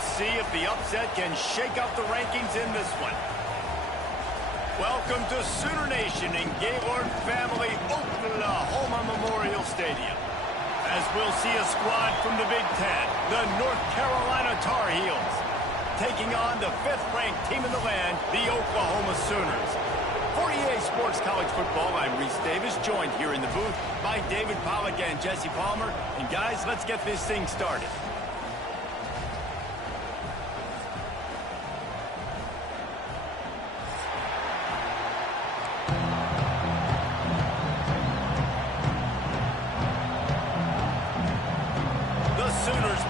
We'll see if the upset can shake up the rankings in this one. Welcome to Sooner Nation in Gaylord Family Oklahoma Memorial Stadium. As we'll see a squad from the Big Ten, the North Carolina Tar Heels, taking on the 5th-ranked team in the land, the Oklahoma Sooners. For EA Sports College Football, I'm Reese Davis, joined here in the booth by David Pollack and Jesse Palmer. And guys, let's get this thing started.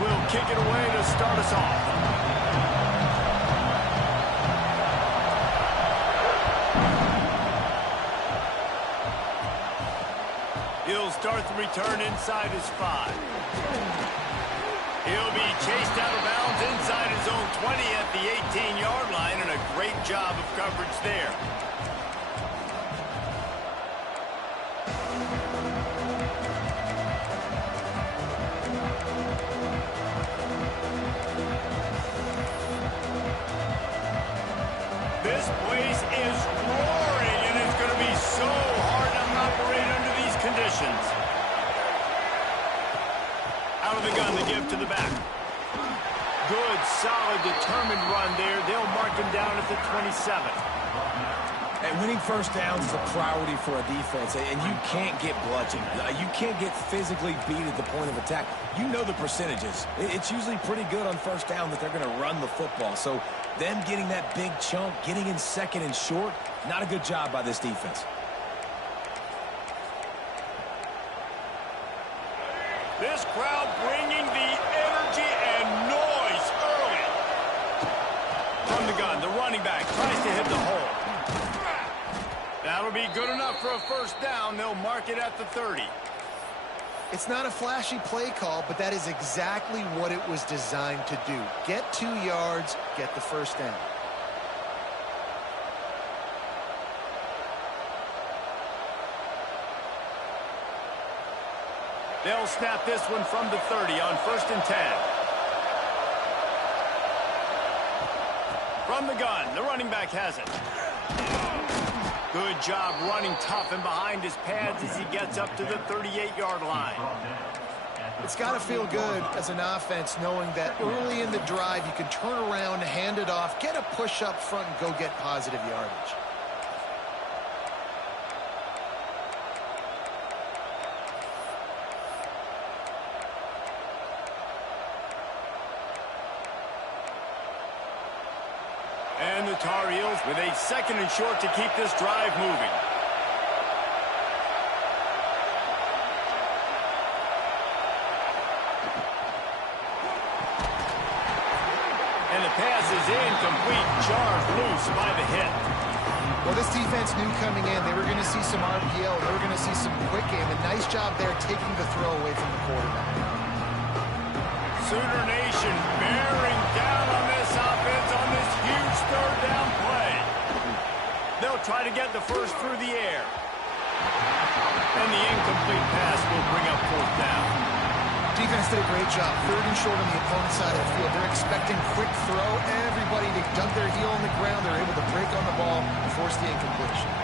Will kick it away to start us off. He'll start the return inside his 5. He'll be chased out of bounds inside his own 20 at the 18-yard line, and a great job of coverage there. This place is roaring, and it's going to be so hard to operate under these conditions. Out of the gun, the give to the back. Good, solid, determined run there. They'll mark him down at the 27. And winning first downs is a priority for a defense, and you can't get bludgeoned. You can't get physically beat at the point of attack. You know the percentages. It's usually pretty good on first down that they're going to run the football. So them getting that big chunk, getting in second and short, not a good job by this defense. This crowd bringing the energy and noise early. From the gun, the running back tries to hit the hole. That'll be good enough for a first down. They'll mark it at the 30. It's not a flashy play call, but that is exactly what it was designed to do. Get 2 yards, get the first down. They'll snap this one from the 30 on 1st and 10. From the gun, the running back has it. Good job running tough and behind his pads as he gets up to the 38-yard line. It's got to feel good as an offense knowing that early in the drive you can turn around, hand it off, get a push up front, and go get positive yardage. And the Tar Heels with a 2nd and short to keep this drive moving. And the pass is incomplete, jarred loose by the hit. Well, this defense knew coming in they were going to see some RPO, they were going to see some quick game, and nice job there taking the throw away from the quarterback. Sooner Nation bearing down on this offense on this huge 3rd down play. They'll try to get the first through the air. And the incomplete pass will bring up 4th down. Defense did a great job. 3rd and short on the opponent's side of the field. They're expecting quick throw. Everybody, they dug their heel on the ground. They're able to break on the ball and force the incompletion.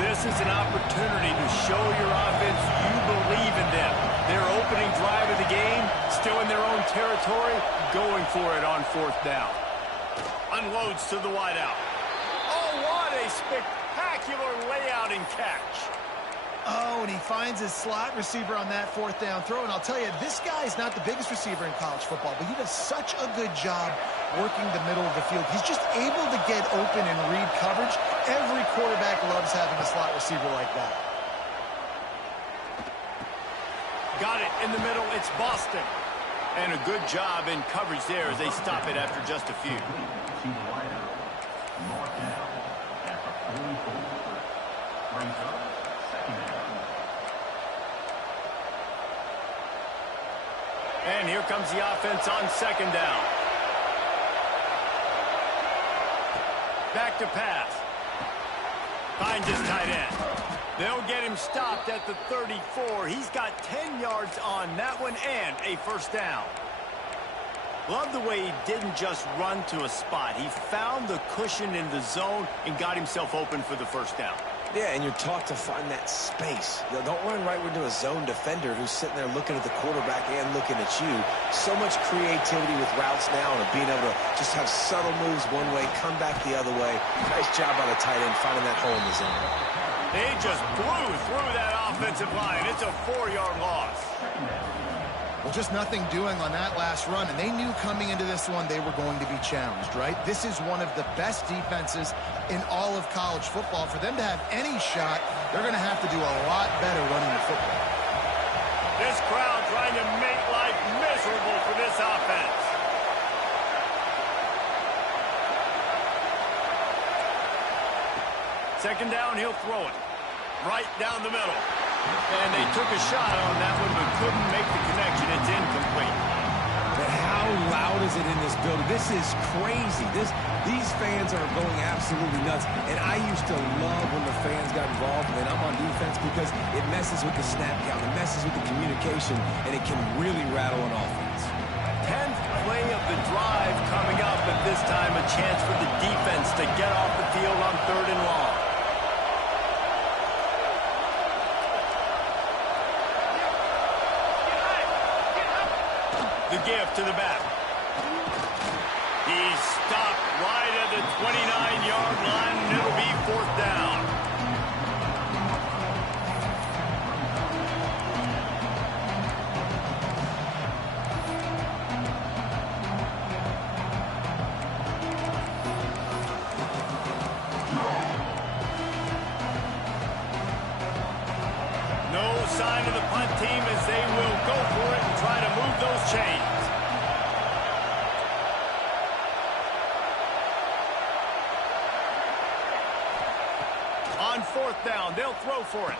This is an opportunity to show your offense you believe in them. Their opening drive of the game, still in their own territory, going for it on 4th down. Unloads to the wideout. Oh, what a spectacular layout and catch. Oh, and he finds his slot receiver on that 4th down throw. And I'll tell you, this guy's not the biggest receiver in college football, but he does such a good job working the middle of the field. He's just able to get open and read coverage. Every quarterback loves having a slot receiver like that. Got it in the middle. It's Boston. And a good job in coverage there as they stop it after just a few. And here comes the offense on 2nd down. Back to pass. Finds his tight end. They'll get him stopped at the 34. He's got 10 yards on that one and a first down. Love the way he didn't just run to a spot. He found the cushion in the zone and got himself open for the first down. Yeah, and you're taught to find that space. Don't run right into a zone defender who's sitting there looking at the quarterback and looking at you. So much creativity with routes now and being able to just have subtle moves one way, come back the other way. Nice job by the tight end finding that hole in the zone. They just blew through that offensive line. It's a 4-yard loss. Well, just nothing doing on that last run, and they knew coming into this one they were going to be challenged, right? This is one of the best defenses in all of college football. For them to have any shot, they're going to have to do a lot better running the football. This crowd trying to make life miserable for this offense. Second down, he'll throw it right down the middle. And they took a shot on that one, but couldn't make the connection. It's incomplete. But how loud is it in this building? This is crazy. These fans are going absolutely nuts. And I used to love when the fans got involved when I'm on defense because it messes with the snap count, it messes with the communication, and it can really rattle an offense. 10th play of the drive coming up, but this time a chance for the defense to get off the field on 3rd and long. The give to the back. He's stopped right at the 29-yard line, and it'll be 4th down. No sign of the punt team as they will go for it and try to move those chains. On 4th down, they'll throw for it.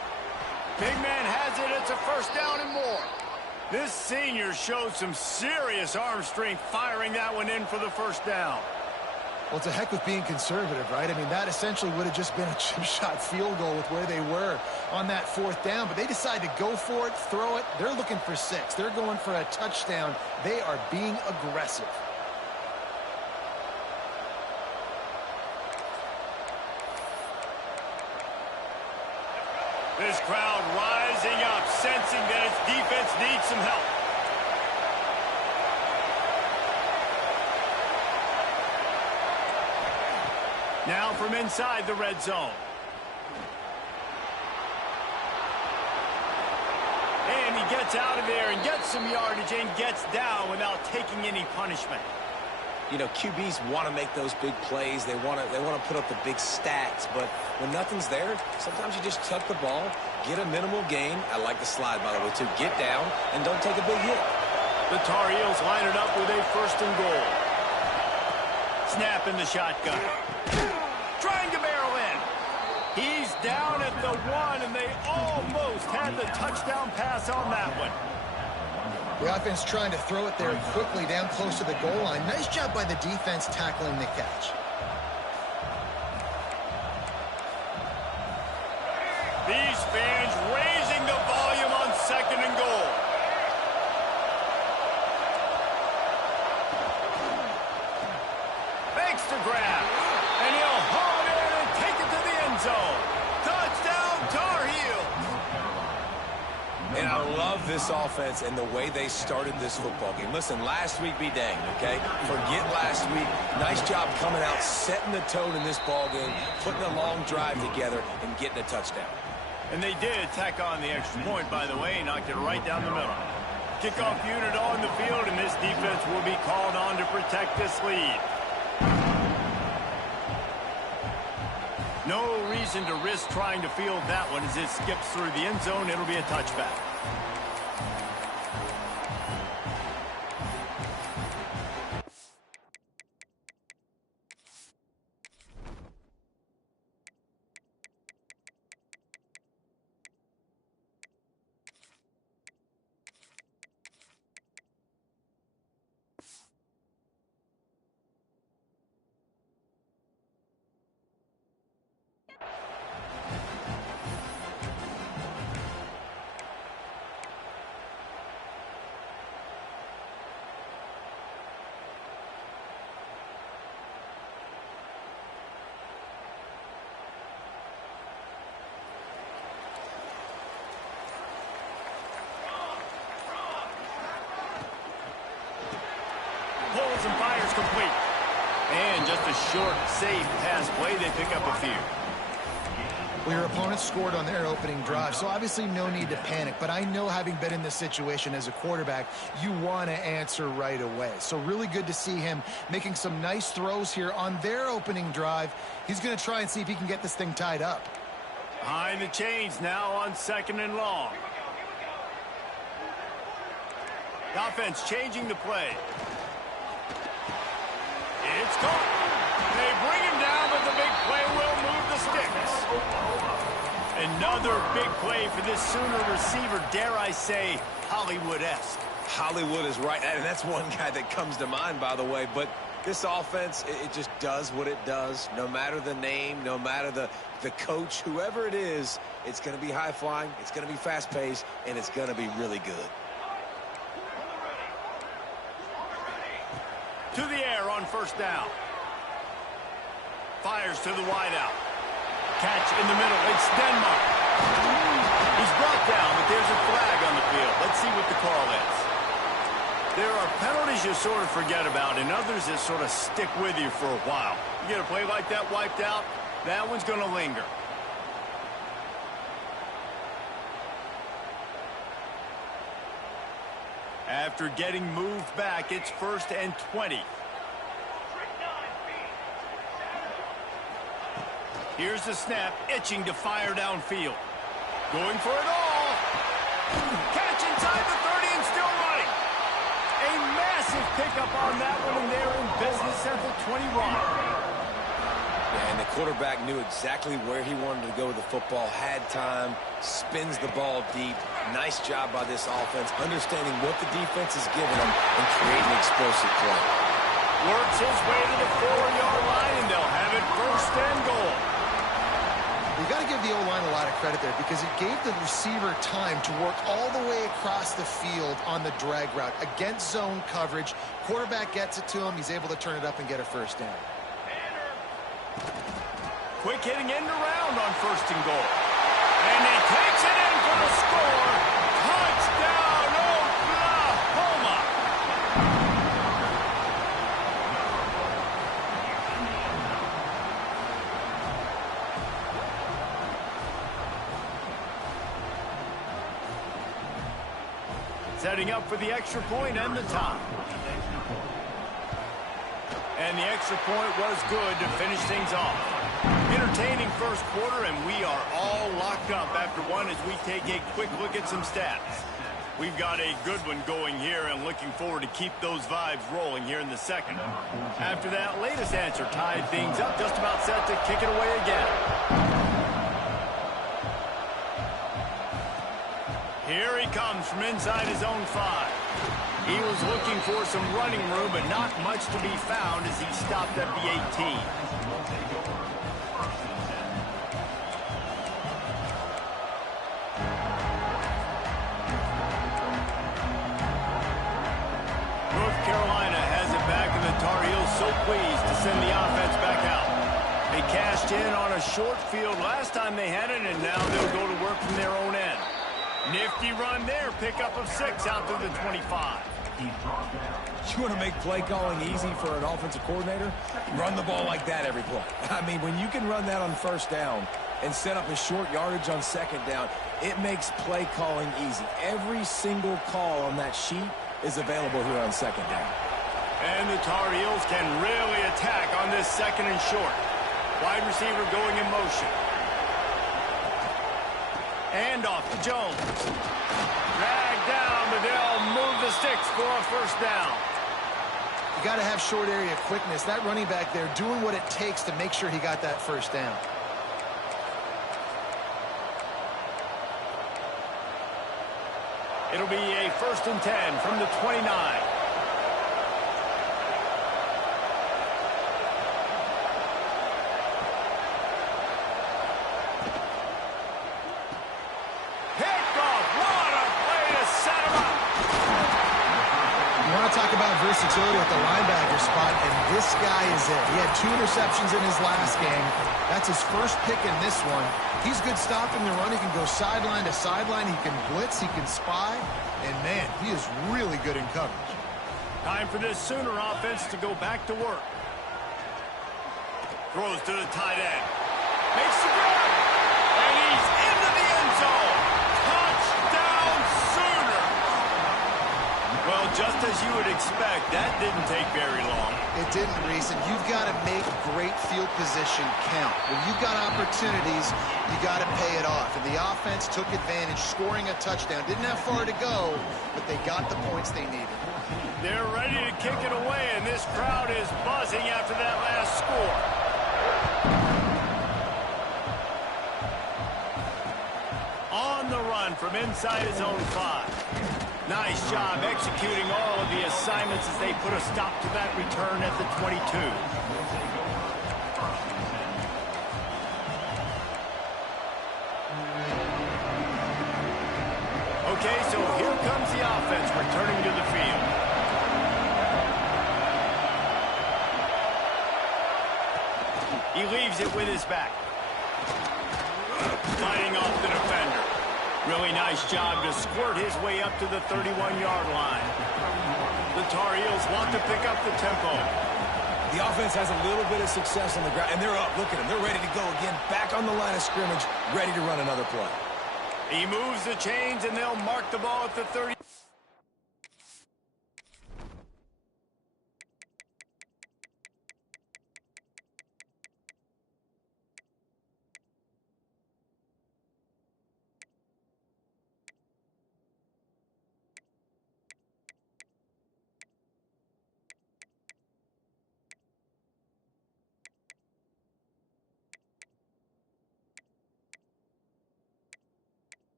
Big man has it. It's a first down and more. This senior showed some serious arm strength firing that one in for the first down. Well, it's a heck with being conservative, right? I mean, that essentially would have just been a chip shot field goal with where they were on that 4th down. But they decide to go for it, throw it. They're looking for 6. They're going for a touchdown. They are being aggressive. This crowd rising up, sensing that its defense needs some help. Now from inside the red zone. And he gets out of there and gets some yardage and gets down without taking any punishment. You know, QBs want to make those big plays. They want to put up the big stats. But when nothing's there, sometimes you just tuck the ball, get a minimal gain. I like the slide, by the way, too. Get down and don't take a big hit. The Tar Heels line it up with a 1st and goal. Snap in the shotgun. Trying to barrel in. He's down at the 1, and they almost had the touchdown pass on that one. The offense trying to throw it there quickly down close to the goal line. Nice job by the defense tackling the catch. These fans raising the volume on 2nd and goal. Fakes to grab. And he'll haul it in and take it to the end zone. Touchdown, Tar Heels. And I love this offense and the way they started this football game. Listen, last week be danged, okay? Forget last week. Nice job coming out, setting the tone in this ball game, putting a long drive together, and getting a touchdown. And they did tack on the extra point, by the way, knocked it right down the middle. Kickoff unit on the field, and this defense will be called on to protect this lead. No reason to risk trying to field that one as it skips through the end zone. It'll be a touchback. throws and fires complete. And just a short, safe pass play. They pick up a few. Well, your opponent scored on their opening drive, so obviously no need to panic. But I know, having been in this situation as a quarterback, you want to answer right away. So really good to see him making some nice throws here on their opening drive. He's going to try and see if he can get this thing tied up. Behind the chains now on 2nd and long. The offense changing the play. It's caught. They bring him down, but the big play will move the sticks. Another big play for this Sooner receiver, dare I say, Hollywood-esque. Hollywood is right, and that's one guy that comes to mind, by the way. But this offense, it just does what it does. No matter the name, no matter the coach, whoever it is, it's going to be high-flying, it's going to be fast-paced, and it's going to be really good. To the air on 1st down. Fires to the wideout. Catch in the middle. It's Denmark. He's brought down, but there's a flag on the field. Let's see what the call is. There are penalties you sort of forget about, and others that sort of stick with you for a while. You get a play like that wiped out, that one's going to linger. After getting moved back, it's 1st and 20. Here's the snap, itching to fire downfield. Going for it all. Catch inside the 30 and still running. A massive pickup on that one, and they're in business at the 21. Yeah, and the quarterback knew exactly where he wanted to go with the football, had time, spins the ball deep. Nice job by this offense, understanding what the defense is giving them and creating explosive play. Works his way to the 4-yard line, and they'll have it 1st and goal. You got to give the O-line a lot of credit there, because it gave the receiver time to work all the way across the field on the drag route against zone coverage. Quarterback gets it to him. He's able to turn it up and get a 1st down. Quick hitting end around on 1st and goal. And he takes it in for the score. Touchdown, Oklahoma! Setting up for the extra point and the tie. And the extra point was good to finish things off. Entertaining 1st quarter, and we are all locked up after one as we take a quick look at some stats. We've got a good one going here, and looking forward to keep those vibes rolling here in the 2nd. After that latest answer tied things up, just about set to kick it away again. Here he comes from inside his own 5. He was looking for some running room, but not much to be found as he stopped at the 18. North Carolina has it back, and the Tar Heels so pleased to send the offense back out. They cashed in on a short field last time they had it, and now they'll go to work from their own end. Nifty run there, pickup of 6 out to the 25. You want to make play calling easy for an offensive coordinator? Run the ball like that every play. I mean, when you can run that on 1st down and set up a short yardage on 2nd down, it makes play calling easy. Every single call on that sheet is available here on 2nd down. And the Tar Heels can really attack on this 2nd and short. Wide receiver going in motion. And off to Jones. Dragged down, but they'll move the sticks for a 1st down. You got to have short area quickness. That running back there doing what it takes to make sure he got that 1st down. It'll be a 1st and 10 from the 29. Talk about versatility at the linebacker spot, and this guy is it. He had 2 interceptions in his last game. That's his 1st pick in this one. He's good stopping the run. He can go sideline to sideline. He can blitz. He can spy. And, man, he is really good in coverage. Time for this Sooner offense to go back to work. Throws to the tight end. Makes the grab. And he's into the end zone. Touchdown Sooner. Well, just as you would expect, that didn't take very long. It didn't, Reese, and you've got to make great field position count. When you've got opportunities, you got to pay it off. And the offense took advantage, scoring a touchdown. Didn't have far to go, but they got the points they needed. They're ready to kick it away, and this crowd is buzzing after that last score. On the run from inside his own 5. Nice job executing all of the assignments as they put a stop to that return at the 22. Okay, so here comes the offense returning to the field. He leaves it with his back. Fighting off the defender. Really nice job to squirt his way up to the 31-yard line. The Tar Heels want to pick up the tempo. The offense has a little bit of success on the ground, and they're up. Look at them. They're ready to go again. Back on the line of scrimmage, ready to run another play. He moves the chains, and they'll mark the ball at the 30.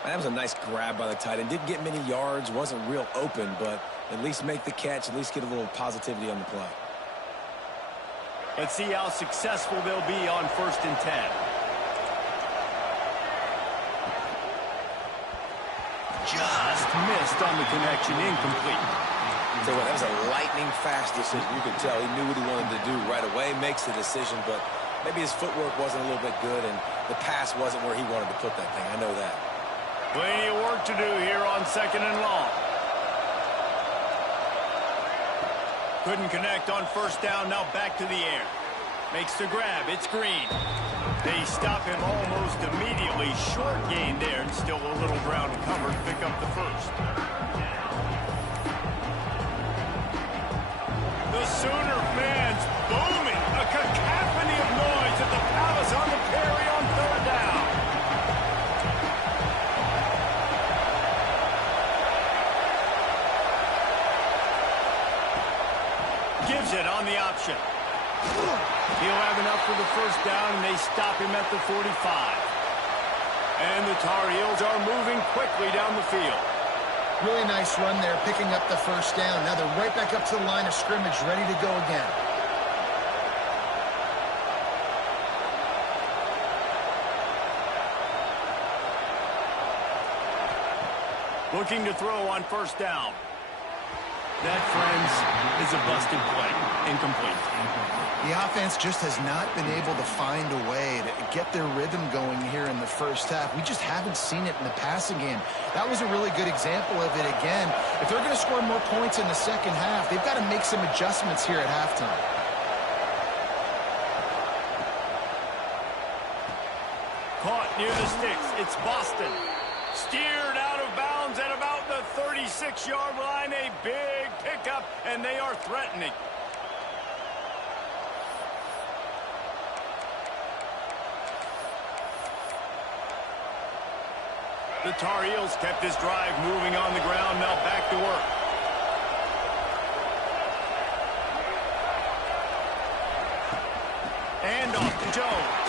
That was a nice grab by the tight end. Didn't get many yards, wasn't real open, but at least make the catch, at least get a little positivity on the play. Let's see how successful they'll be on 1st and 10. Just missed on the connection, incomplete. So that was a lightning-fast decision. You could tell he knew what he wanted to do right away, makes the decision, but maybe his footwork wasn't a little bit good, and the pass wasn't where he wanted to put that thing. I know that. Plenty of work to do here on 2nd and long. Couldn't connect on 1st down, now back to the air. Makes the grab, it's Green. They stop him almost immediately. Short gain there, and still a little ground covered. Pick up the 1st. The Sooner fans booming. A cacophony of noise at the Palace on the Prairie on 3rd down. Gives it on the option. He'll have enough for the 1st down, and they stop him at the 45. And the Tar Heels are moving quickly down the field. Really nice run there, picking up the 1st down. Now they're right back up to the line of scrimmage, ready to go again. Looking to throw on 1st down. That, friends, is a busted play. Incomplete. The offense just has not been able to find a way to get their rhythm going here in the 1st half. We just haven't seen it in the passing game. That was a really good example of it again. If they're going to score more points in the 2nd half, they've got to make some adjustments here at halftime. Caught near the sticks. It's Boston. Steered out of bounds at about the 36-yard line. A big pickup, and they are threatening. The Tar Heels kept this drive moving on the ground. Now back to work. And off to Jones.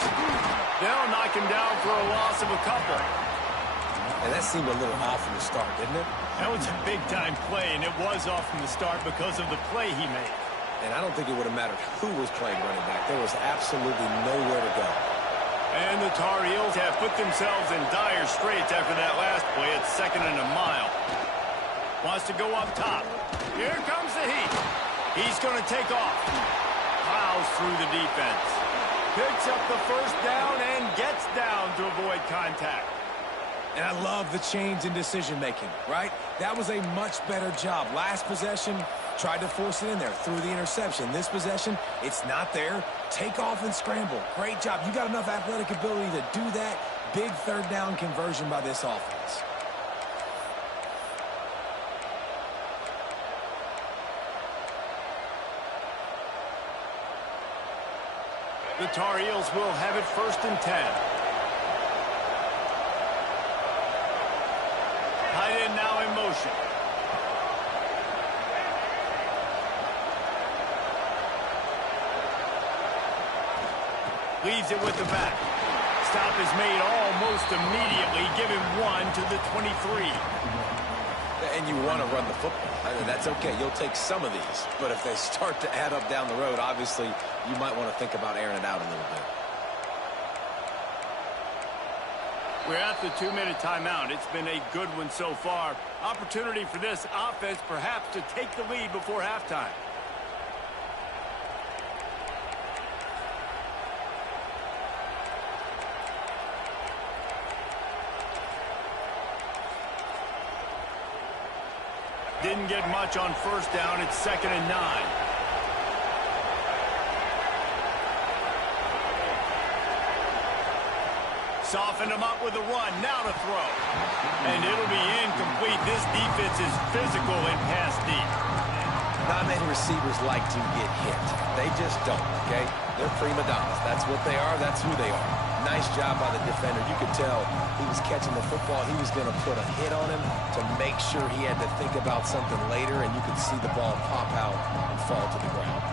They'll knock him down for a loss of a couple. And that seemed a little off from the start, didn't it? That was a big-time play, and it was off from the start because of the play he made. And I don't think it would have mattered who was playing running back. There was absolutely nowhere to go. And the Tar Heels have put themselves in dire straits after that last play at 2nd and a mile. Wants to go up top. Here comes the heat. He's going to take off. Plows through the defense. Picks up the 1st down and gets down to avoid contact. And I love the change in decision-making, right? That was a much better job. Last possession, tried to force it in there, threw the interception. This possession, it's not there. Take off and scramble. Great job. You got enough athletic ability to do that. Big third down conversion by this offense. The Tar Heels will have it 1st and 10. Tight end now in motion. Leaves it with the back. Stop is made almost immediately. Give him 1 to the 23. And you want to run the football. I mean, that's okay. You'll take some of these. But if they start to add up down the road, obviously, you might want to think about airing it out a little bit. We're at the 2-minute timeout. It's been a good one so far. Opportunity for this offense perhaps to take the lead before halftime. Didn't get much on 1st down. It's 2nd and 9. Soften him up with a run. Now to throw. And it'll be incomplete. This defense is physical and pass deep. Not many receivers like to get hit. They just don't, okay? They're prima donnas. That's what they are. That's who they are. Nice job by the defender. You could tell he was catching the football. He was going to put a hit on him to make sure he had to think about something later, and you could see the ball pop out and fall to the ground.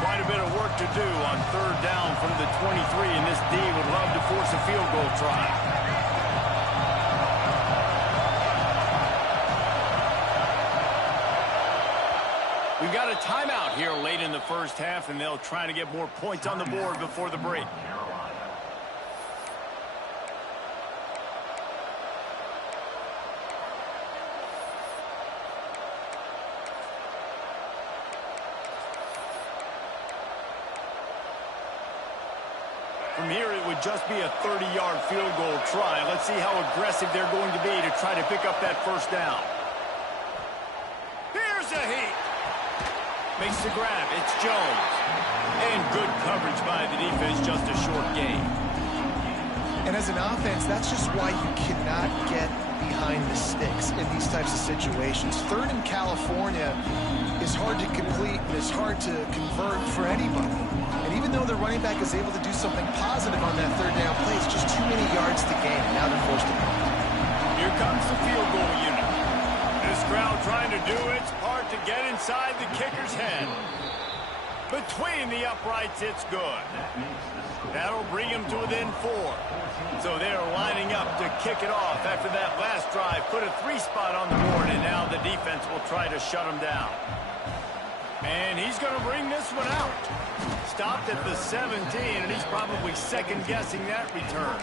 Quite a bit of work to do on 3rd down from the 23, and this D would love to force a field goal try. We've got a timeout here late in the 1st half, and they'll try to get more points on the board before the break. From here, it would just be a 30-yard field goal try. Let's see how aggressive they're going to be to try to pick up that 1st down. Here's a heat. Makes the grab. It's Jones. And good coverage by the defense, just a short gain. And as an offense, that's just why you cannot get behind the sticks in these types of situations. 3rd in California is hard to complete and it's hard to convert for anybody. And even though the running back is able to do something positive on that 3rd down play, it's just too many yards to gain. Now they're forced to punt. Here comes the field goal unit. This crowd trying to do its part to get inside the kicker's head. Between the uprights, it's good. That'll bring him to within 4. So they're lining up to kick it off after that last drive. Put a 3-spot on the board, and now the defense will try to shut him down. And he's going to bring this one out. Stopped at the 17, and he's probably second-guessing that return.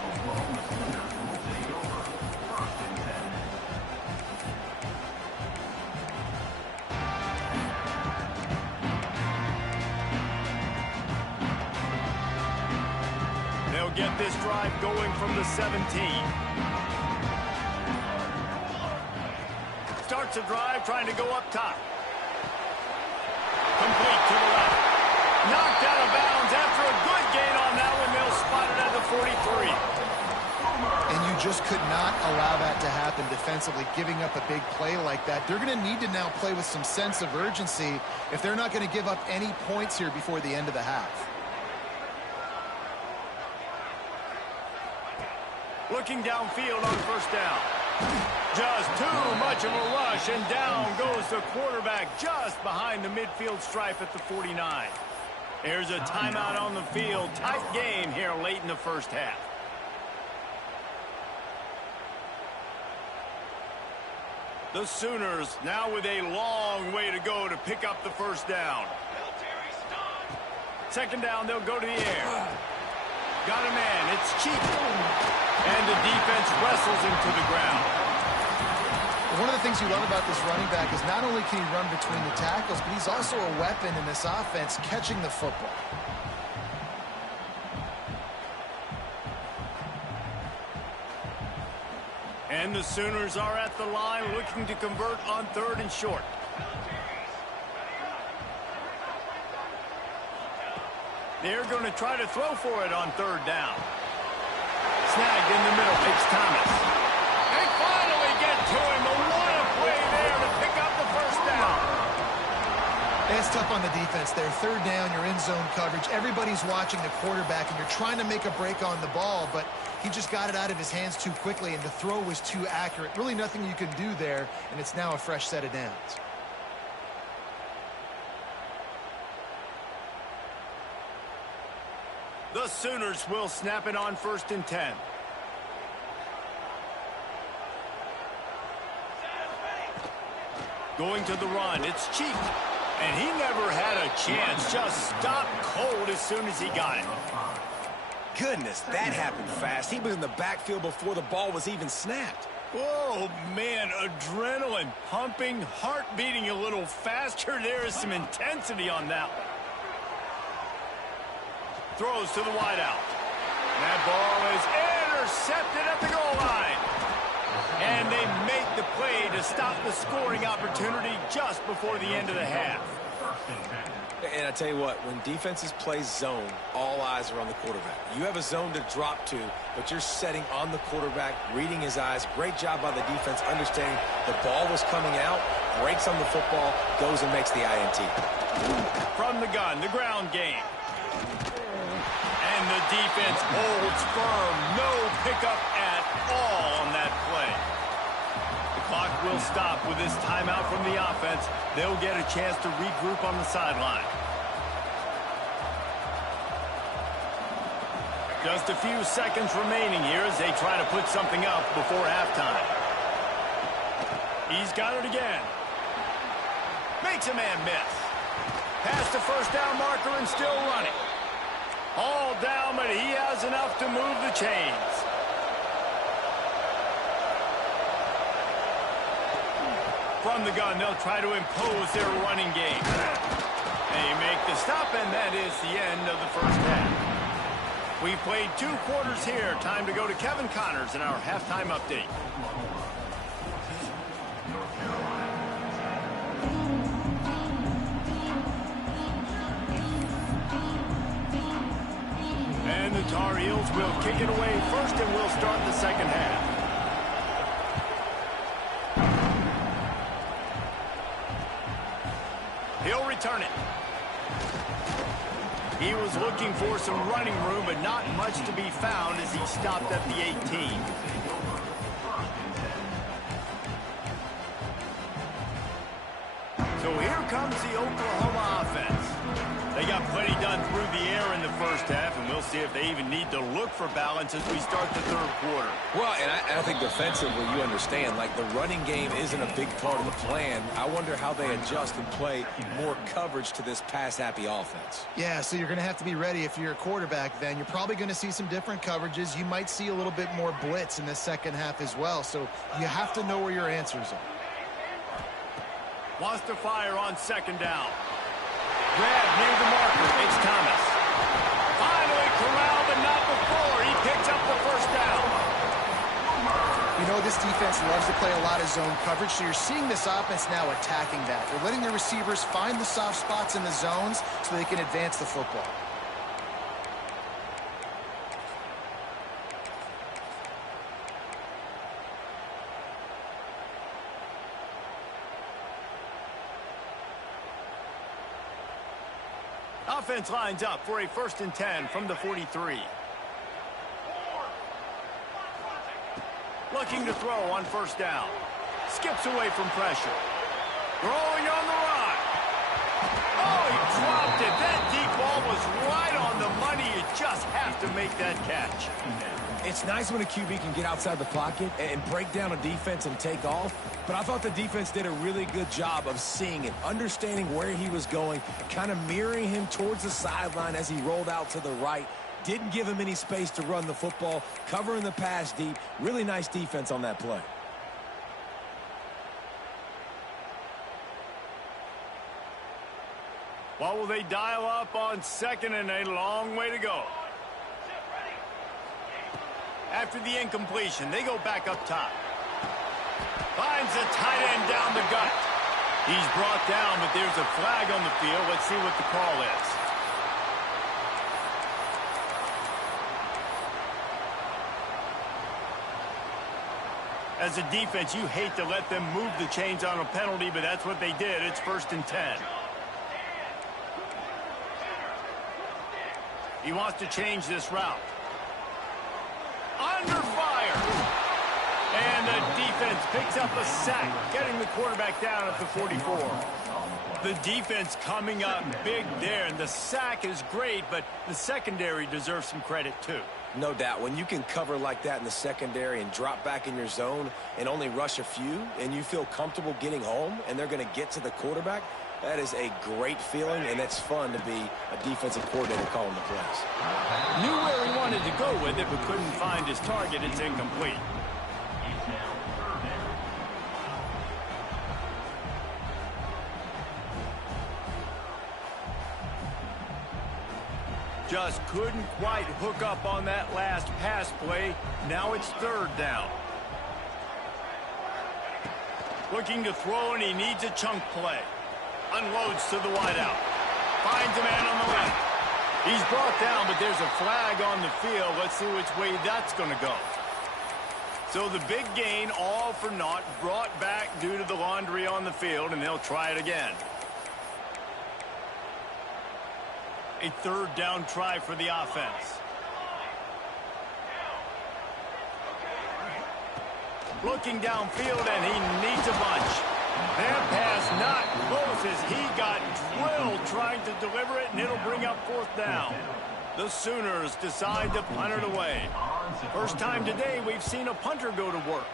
They'll get this drive going from the 17. Starts a drive trying to go up top. Complete to the left. Knocked out of bounds after a good gain on that one. They'll spot it at the 43. And you just could not allow that to happen defensively, giving up a big play like that. They're going to need to now play with some sense of urgency if they're not going to give up any points here before the end of the half. Looking downfield on 1st down. Just too much of a rush, and down goes the quarterback just behind the midfield stripe at the 49. There's a timeout on the field. Tight game here late in the 1st half. The Sooners now with a long way to go to pick up the 1st down. 2nd down, they'll go to the air. Got a man. It's cheap. And the defense wrestles him to the ground. One of the things you love about this running back is not only can he run between the tackles, but he's also a weapon in this offense catching the football. And the Sooners are at the line looking to convert on 3rd and short. They're going to try to throw for it on 3rd down. Snagged in the middle. It's Thomas. They finally get to him. What a play there to pick up the 1st down. It's tough on the defense there. 3rd down, you're in zone coverage. Everybody's watching the quarterback, and you're trying to make a break on the ball, but he just got it out of his hands too quickly, and the throw was too accurate. Really nothing you can do there, and it's now a fresh set of downs. The Sooners will snap it on 1st and 10. Going to the run, it's Cheek. And he never had a chance, just stopped cold as soon as he got it. Goodness, that happened fast. He was in the backfield before the ball was even snapped. Oh, man, adrenaline pumping, heart beating a little faster. There is some intensity on that one. Throws to the wideout. That ball is intercepted at the goal line. And they make the play to stop the scoring opportunity just before the end of the half. And I tell you what, when defenses play zone, all eyes are on the quarterback. You have a zone to drop to, but you're setting on the quarterback, reading his eyes. Great job by the defense, understanding the ball was coming out, breaks on the football, goes and makes the INT. From the gun, the ground game. And the defense holds firm. No pickup at all on that play. The clock will stop with this timeout from the offense. They'll get a chance to regroup on the sideline. Just a few seconds remaining here as they try to put something up before halftime. He's got it again. Makes a man miss. Past the 1st down marker and still running. All down, but he has enough to move the chains. From the gun, they'll try to impose their running game. They make the stop, and that is the end of the 1st half. We've played 2 quarters here. Time to go to Kevin Connors in our halftime update. And the Tar Heels will kick it away first, and we'll start the 2nd half. He'll return it. He was looking for some running room, but not much to be found as he stopped at the 18. So here comes the Oklahoma offense. They got plenty done through the air in the 1st half, and we'll see if they even need to look for balance as we start the 3rd quarter. Well, and I think defensively, you understand, like the running game isn't a big part of the plan. I wonder how they adjust and play more coverage to this pass-happy offense. Yeah, so you're going to have to be ready if you're a quarterback then. You're probably going to see some different coverages. You might see a little bit more blitz in the 2nd half as well, so you have to know where your answers are. Wants to fire on 2nd down. Grab near the marker. It's Thomas. Finally corralled, but not before. He picks up the 1st down. You know, this defense loves to play a lot of zone coverage, so you're seeing this offense now attacking that. They're letting their receivers find the soft spots in the zones so they can advance the football. Offense lines up for a 1st and 10 from the 43. Looking to throw on 1st down. Skips away from pressure. Throwing on the run. Oh, he dropped it. That deep ball was right on the money. You just have to make that catch. It's nice when a QB can get outside the pocket and break down a defense and take off, but I thought the defense did a really good job of seeing it, understanding where he was going, kind of mirroring him towards the sideline as he rolled out to the right. Didn't give him any space to run the football, covering the pass deep. Really nice defense on that play. What will they dial up on 2nd and a long way to go? After the incompletion, they go back up top. Finds the tight end down the gut. He's brought down, but there's a flag on the field. Let's see what the call is. As a defense, you hate to let them move the chains on a penalty, but that's what they did. It's 1st and 10. He wants to change this route. Under fire. And the defense picks up a sack, getting the quarterback down at the 44. The defense coming up big there, and the sack is great, but the secondary deserves some credit too. No doubt. When you can cover like that in the secondary and drop back in your zone and only rush a few, and you feel comfortable getting home, and they're going to get to the quarterback, that is a great feeling, and it's fun to be a defensive coordinator calling the plays. Knew where he wanted to go with it, but couldn't find his target. It's incomplete. Just couldn't quite hook up on that last pass play. Now it's 3rd down. Looking to throw, and he needs a chunk play. Unloads to the wideout. Finds a man on the left. He's brought down, but there's a flag on the field. Let's see which way that's going to go. So the big gain, all for naught, brought back due to the laundry on the field, and they'll try it again. A 3rd down try for the offense. Looking downfield, and he needs a bunch. That pass not close as he got drilled trying to deliver it, and it'll bring up 4th down. The Sooners decide to punt it away. First time today we've seen a punter go to work.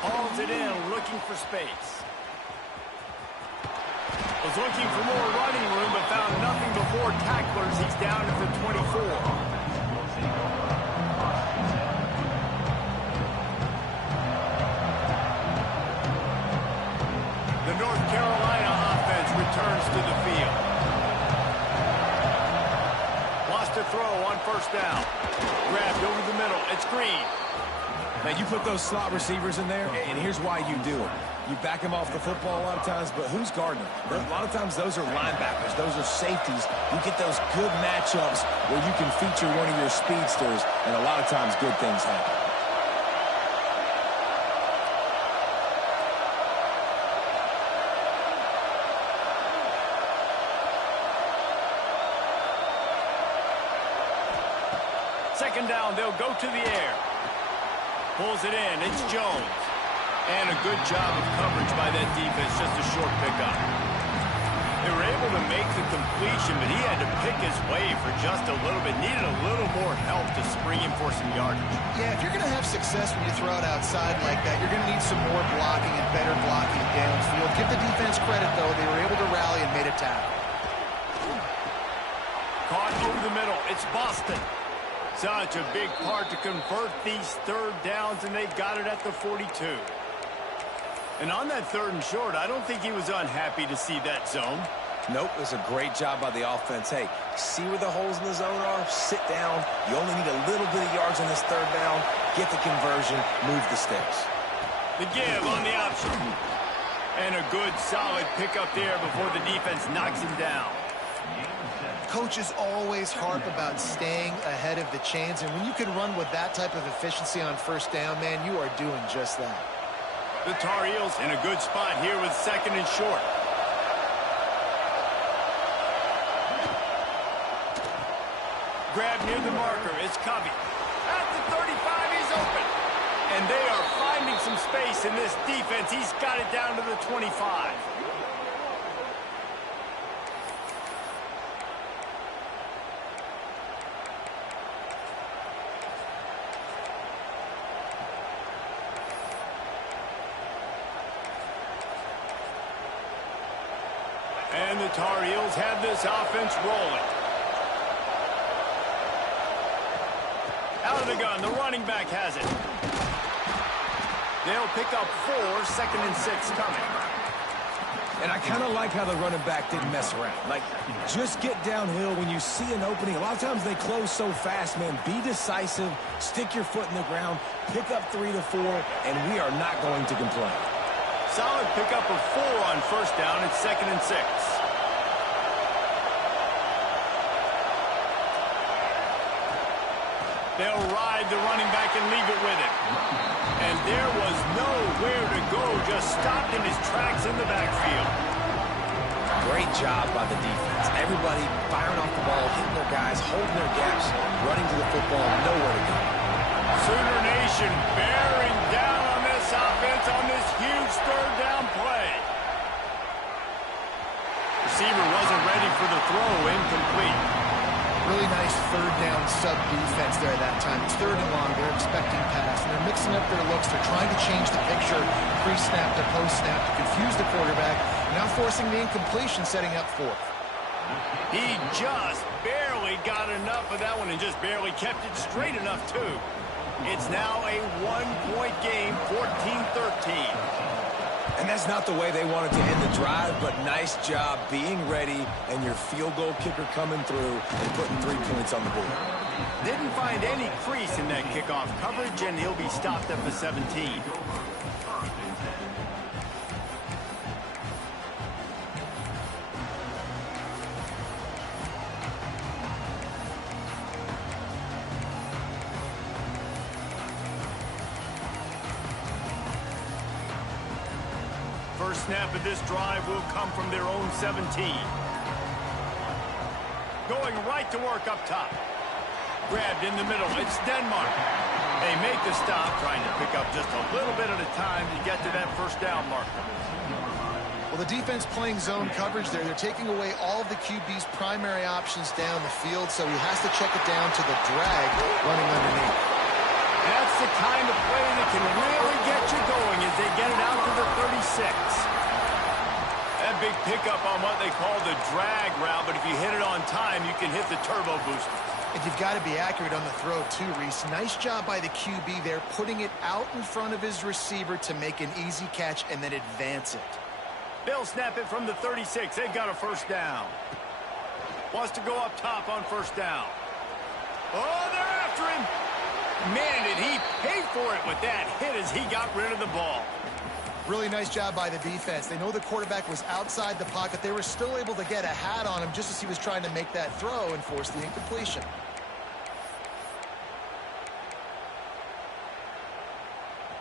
Hauls it in, looking for space. Was looking for more running room, but found nothing before tacklers. He's down at the 24. The North Carolina offense returns to the field. Lost a throw on 1st down. Grabbed over the middle. It's Green. Now, you put those slot receivers in there, and here's why you do it. You back them off the football a lot of times, but who's guarding them? A lot of times those are linebackers. Those are safeties. You get those good matchups where you can feature one of your speedsters, and a lot of times good things happen. Second down, they'll go to the air. Pulls it in. It's Jones. And a good job of coverage by that defense. Just a short pickup. They were able to make the completion, but he had to pick his way for just a little bit. Needed a little more help to spring him for some yardage. Yeah, if you're going to have success when you throw it outside like that, you're going to need some more blocking and better blocking downfield. Give the defense credit, though. They were able to rally and made a tackle. Caught over the middle. It's Boston. Such a big part to convert these 3rd downs, and they got it at the 42. And on that 3rd and short, I don't think he was unhappy to see that zone. Nope, it was a great job by the offense. Hey, see where the holes in the zone are? Sit down. You only need a little bit of yards on this 3rd down. Get the conversion. Move the sticks. The give on the option. And a good, solid pickup there before the defense knocks him down. Coaches always harp about staying ahead of the chains, and when you can run with that type of efficiency on 1st down, man, you are doing just that. The Tar Heels in a good spot here with 2nd and short. Grab near the marker. It's Covey. At the 35, he's open. And they are finding some space in this defense. He's got it down to the 25. And the Tar Heels have this offense rolling. Out of the gun, the running back has it. They'll pick up 4, 2nd and 6 coming. And I kind of like how the running back didn't mess around. Like, just get downhill when you see an opening. A lot of times they close so fast, man. Be decisive, stick your foot in the ground, pick up 3 to 4, and we are not going to complain. Solid pickup of 4 on first down. It's 2nd and 6. They'll ride the running back and leave it with him. And there was nowhere to go, just stopped in his tracks in the backfield. Great job by the defense. Everybody firing off the ball, hitting their guys, holding their gaps, running to the football, nowhere to go. Sooner Nation bearing down on this offense on this huge 3rd down play. Receiver wasn't ready for the throw, incomplete. Really nice 3rd down sub defense there that time. It's 3rd and long. They're expecting pass, and they're mixing up their looks. They're trying to change the picture pre-snap to post-snap to confuse the quarterback. Now forcing the incompletion, setting up 4th. He just barely got enough of that one and just barely kept it straight enough, too. It's now a 1-point game, 14-13. And that's not the way they wanted to end the drive, but nice job being ready and your field goal kicker coming through and putting 3 points on the board. Didn't find any crease in that kickoff coverage, and he'll be stopped at the 17. First snap of this drive will come from their own 17. Going right to work up top. Grabbed in the middle. It's Denmark. They make the stop, trying to pick up just a little bit at a time to get to that first down marker. Well, the defense playing zone coverage there. They're taking away all of the QB's primary options down the field, so he has to check it down to the drag running underneath. That's the kind of play that can really get you going as they get it out to the 36. That big pickup on what they call the drag route, but if you hit it on time, you can hit the turbo booster. And you've got to be accurate on the throw, too, Reese. Nice job by the QB there, putting it out in front of his receiver to make an easy catch and then advance it. They'll snap it from the 36. They've got a first down. Wants to go up top on first down. Oh, they're after him. Man, did he pay for it with that hit as he got rid of the ball. Really nice job by the defense. They know the quarterback was outside the pocket. They were still able to get a hat on him just as he was trying to make that throw and force the incompletion.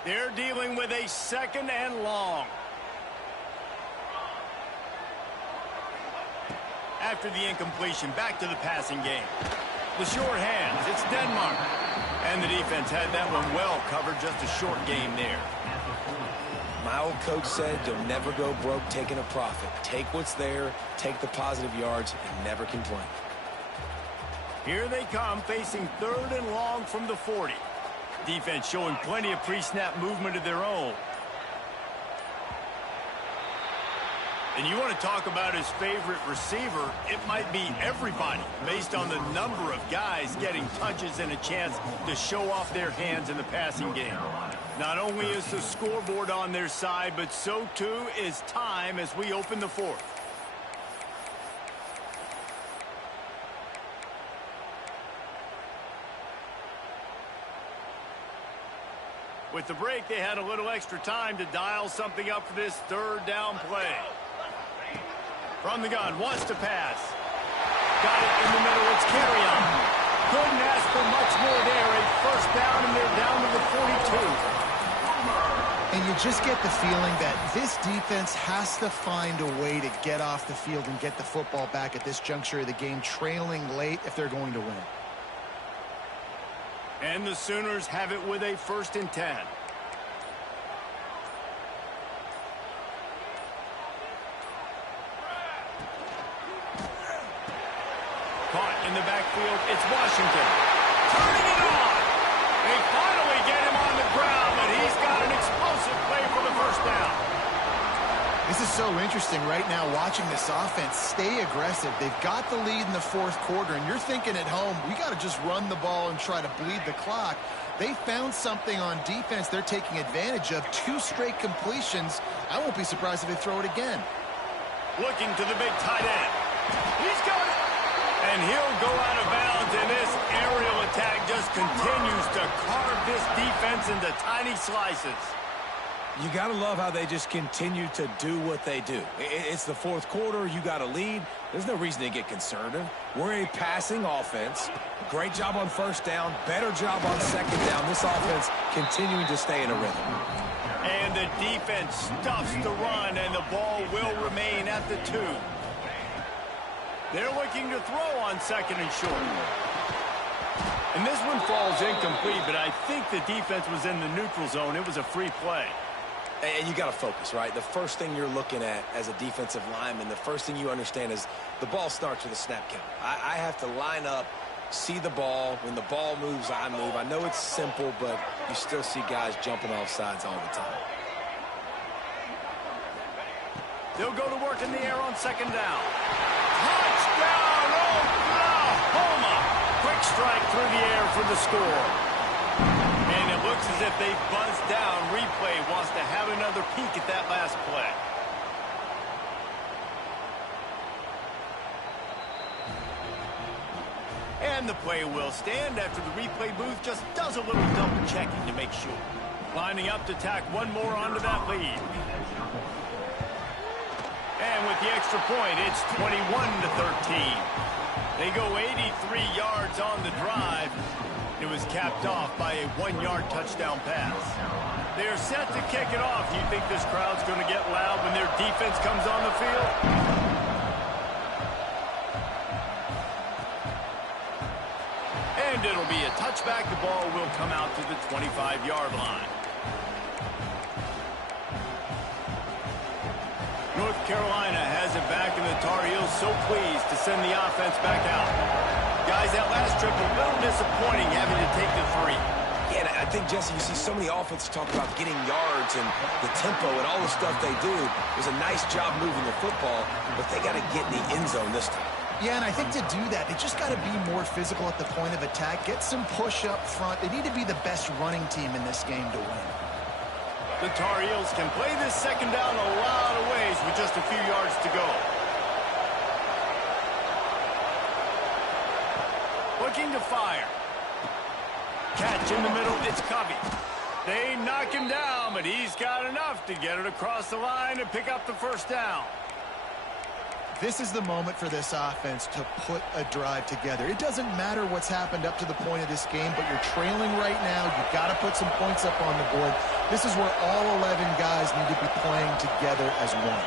They're dealing with a 2nd and long. After the incompletion, back to the passing game. The short hands, it's Denmark. And the defense had that one well covered, just a short game there. My old coach said you'll never go broke taking a profit. Take what's there, take the positive yards, and never complain. Here they come, facing 3rd and long from the 40. Defense showing plenty of pre-snap movement of their own. And you want to talk about his favorite receiver, it might be everybody, based on the number of guys getting touches and a chance to show off their hands in the passing game. Not only is the scoreboard on their side, but so too is time as we open the 4th. With the break, they had a little extra time to dial something up for this 3rd down play. From the gun, wants to pass. Got it in the middle, it's Carrion. Couldn't ask for much more there. A first down, and they're down to the 42. And you just get the feeling that this defense has to find a way to get off the field and get the football back at this juncture of the game, trailing late if they're going to win. And the Sooners have it with a 1st and 10. Caught in the backfield, it's Washington. Turning it on. They finally get him on the ground, but he's got an explosive play for the first down. This is so interesting right now, watching this offense stay aggressive. They've got the lead in the 4th quarter, and you're thinking at home, we got to just run the ball and try to bleed the clock. They found something on defense they're taking advantage of. 2 straight completions. I won't be surprised if they throw it again. Looking to the big tight end. He's got it. And he'll go out of bounds, and this aerial attack just continues to carve this defense into tiny slices. You got to love how they just continue to do what they do. It's the fourth quarter. You got a lead. There's no reason to get conservative. We're a passing offense. Great job on first down. Better job on second down. This offense continuing to stay in a rhythm. And the defense stuffs the run, and the ball will remain at the 2. They're looking to throw on second and short. And this one falls incomplete, but I think the defense was in the neutral zone. It was a free play. And you got to focus, right? The first thing you're looking at as a defensive lineman, the first thing you understand is the ball starts with a snap count. I have to line up, see the ball. When the ball moves, I move. I know it's simple, but you still see guys jumping off sides all the time. They'll go to work in the air on second down. Touchdown, Oklahoma! Quick strike through the air for the score. And it looks as if they've buzzed down. Replay wants to have another peek at that last play. And the play will stand after the replay booth just does a little double checking to make sure. Lining up to tack one more onto that lead. And with the extra point, it's 21-13. They go 83 yards on the drive. It was capped off by a 1-yard touchdown pass. They're set to kick it off. You think this crowd's going to get loud when their defense comes on the field? And it'll be a touchback. The ball will come out to the 25-yard line. North Carolina has it back, and the Tar Heels so pleased to send the offense back out. Guys, that last trip a little disappointing having to take the 3. Yeah, and I think, Jesse, you see so many offenses talk about getting yards and the tempo and all the stuff they do. It was a nice job moving the football, but they got to get in the end zone this time. Yeah, and I think to do that, they just got to be more physical at the point of attack, get some push up front. They need to be the best running team in this game to win. The Tar Heels can play this second down a lot of ways with just a few yards to go. Looking to fire. Catch in the middle, it's Covey. They knock him down, but he's got enough to get it across the line and pick up the first down. This is the moment for this offense to put a drive together. It doesn't matter what's happened up to the point of this game, but you're trailing right now. You've got to put some points up on the board. This is where all 11 guys need to be playing together as one.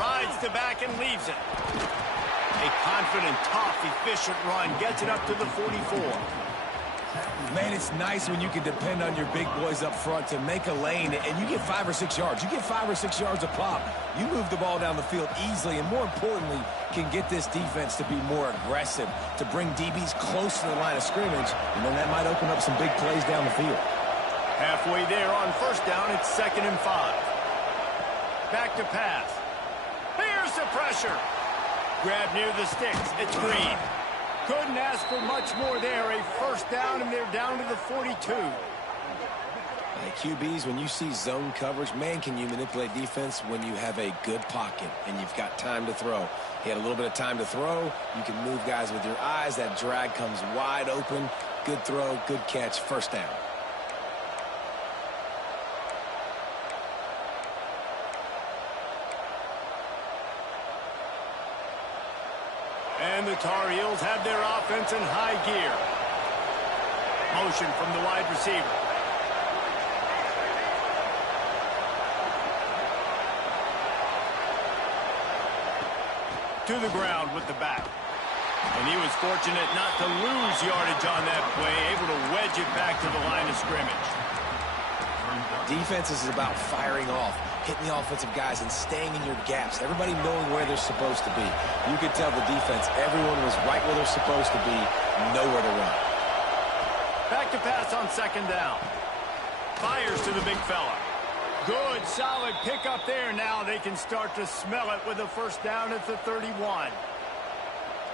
Rides to back and leaves it. A confident, tough, efficient run gets it up to the 44. Man, it's nice when you can depend on your big boys up front to make a lane, and you get 5 or 6 yards. You get 5 or 6 yards a pop. You move the ball down the field easily, and more importantly, can get this defense to be more aggressive, to bring DBs close to the line of scrimmage, and then that might open up some big plays down the field. Halfway there on first down, it's 2nd and 5. Back to pass. Here's the pressure. Grab near the sticks. It's Green. Couldn't ask for much more there. A first down, and they're down to the 42. QBs, when you see zone coverage, man, can you manipulate defense when you have a good pocket and you've got time to throw. He had a little bit of time to throw. You can move guys with your eyes. That drag comes wide open. Good throw, good catch, first down. And the Tar Heels have their offense in high gear. Motion from the wide receiver. To the ground with the back. And he was fortunate not to lose yardage on that play, able to wedge it back to the line of scrimmage. Defense is about firing off, hitting the offensive guys and staying in your gaps. Everybody knowing where they're supposed to be. You could tell the defense, everyone was right where they're supposed to be, nowhere to run. Back to pass on second down. Fires to the big fella. Good, solid pickup there. Now they can start to smell it with a first down at the 31.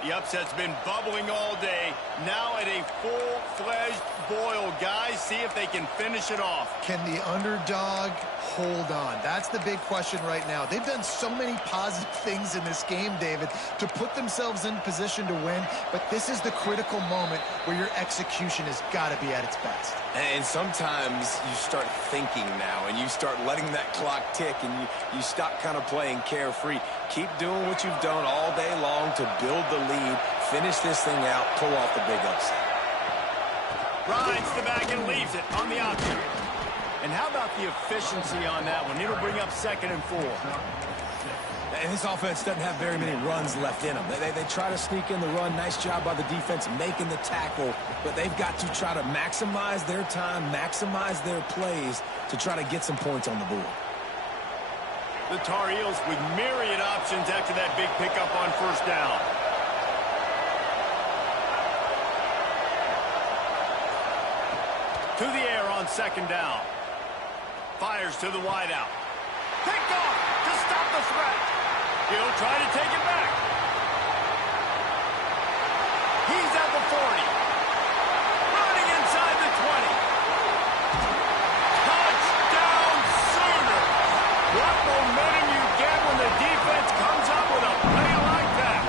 The upset's been bubbling all day. Now at a full-fledged boil. Guys, see if they can finish it off. Can the underdog hold on? That's the big question right now. They've done so many positive things in this game, David, to put themselves in position to win, but this is the critical moment where your execution has got to be at its best. And sometimes you start thinking now, and you start letting that clock tick, and you stop kind of playing carefree. Keep doing what you've done all day long to build the lead, finish this thing out, pull off the big upset. Rides the back and leaves it on the option. And how about the efficiency on that one? It'll bring up 2nd and 4. And this offense doesn't have very many runs left in them. They try to sneak in the run. Nice job by the defense making the tackle. But they've got to try to maximize their time, maximize their plays to try to get some points on the board. The Tar Heels with myriad options after that big pickup on 1st down. To the air on 2nd down. Fires to the wideout. Picked off to stop the threat. He'll try to take it back. He's at the 40. Running inside the 20. Touchdown Sooner. What momentum you get when the defense comes up with a play like that.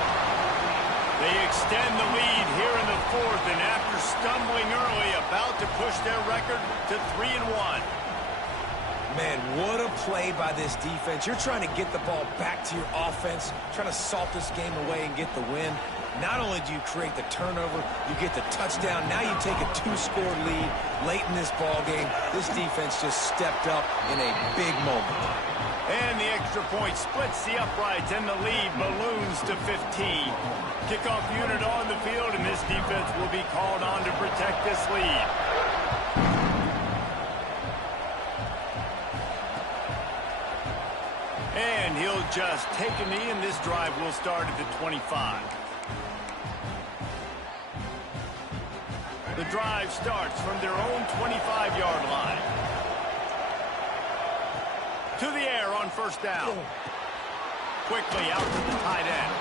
They extend the lead here in the 4th, and after stumbling early, about to push their record to 3-1. Man, what a play by this defense. You're trying to get the ball back to your offense, trying to salt this game away and get the win. Not only do you create the turnover, you get the touchdown. Now you take a 2-score lead late in this ball game. This defense just stepped up in a big moment. And the extra point splits the uprights, and the lead balloons to 15. Kickoff unit on the field, and this defense will be called on to protect this lead. And he'll just take a knee, and this drive will start at the 25. The drive starts from their own 25-yard line. To the air on 1st down. Quickly out to the tight end.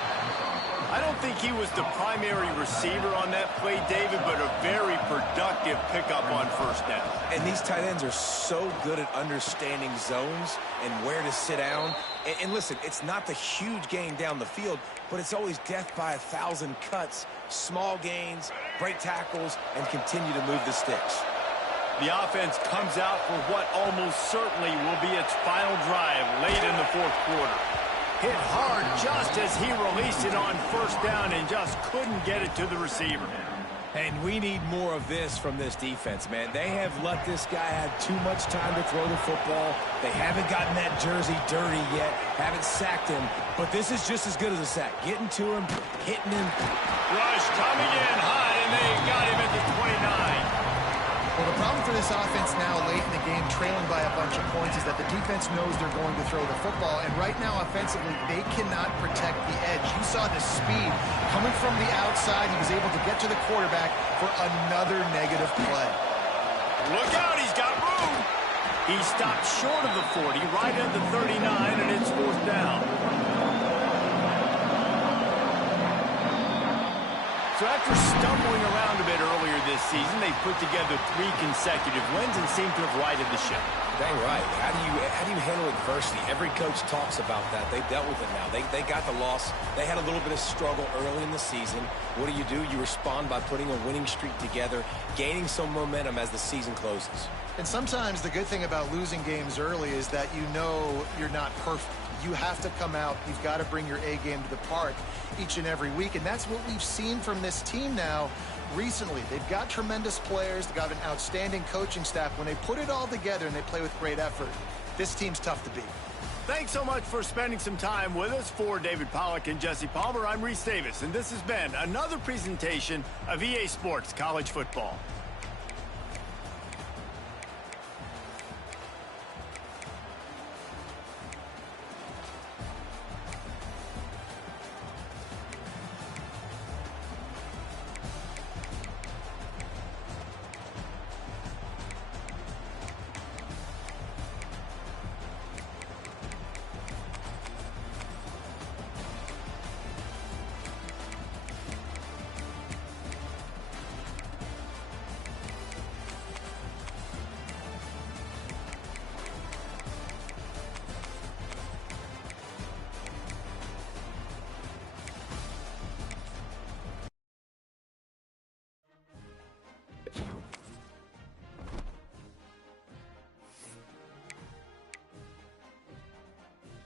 I don't think he was the primary receiver on that play, David, but a very productive pickup on 1st down. And these tight ends are so good at understanding zones and where to sit down. And listen, it's not the huge gain down the field, but it's always death by 1,000 cuts, small gains, break tackles, and continue to move the sticks. The offense comes out for what almost certainly will be its final drive late in the 4th quarter. Hit hard just as he released it on 1st down and just couldn't get it to the receiver. And we need more of this from this defense, man. They have let this guy have too much time to throw the football. They haven't gotten that jersey dirty yet, haven't sacked him. But this is just as good as a sack. Getting to him, hitting him. Rush coming in high, and they got him at the 29. Well, the problem for this offense now late in the game, trailing by a bunch of points, is that the defense knows they're going to throw the football. And right now, offensively, they cannot protect the edge. You saw the speed coming from the outside. He was able to get to the quarterback for another negative play. Look out, he's got room. He stopped short of the 40, right at the 39, and it's 4th down. So after stumbling around a bit earlier this season, they put together 3 consecutive wins and seem to have righted the ship. Dang right. How do you handle adversity? Every coach talks about that. They've dealt with it now. They got the loss. They had a little bit of struggle early in the season. What do? You respond by putting a winning streak together, gaining some momentum as the season closes. And sometimes the good thing about losing games early is that you know you're not perfect. You have to come out. You've got to bring your A game to the park each and every week. And that's what we've seen from this team now recently. They've got tremendous players. They've got an outstanding coaching staff. When they put it all together and they play with great effort, this team's tough to beat. Thanks so much for spending some time with us. For David Pollack and Jesse Palmer, I'm Reese Davis, and this has been another presentation of EA Sports College Football.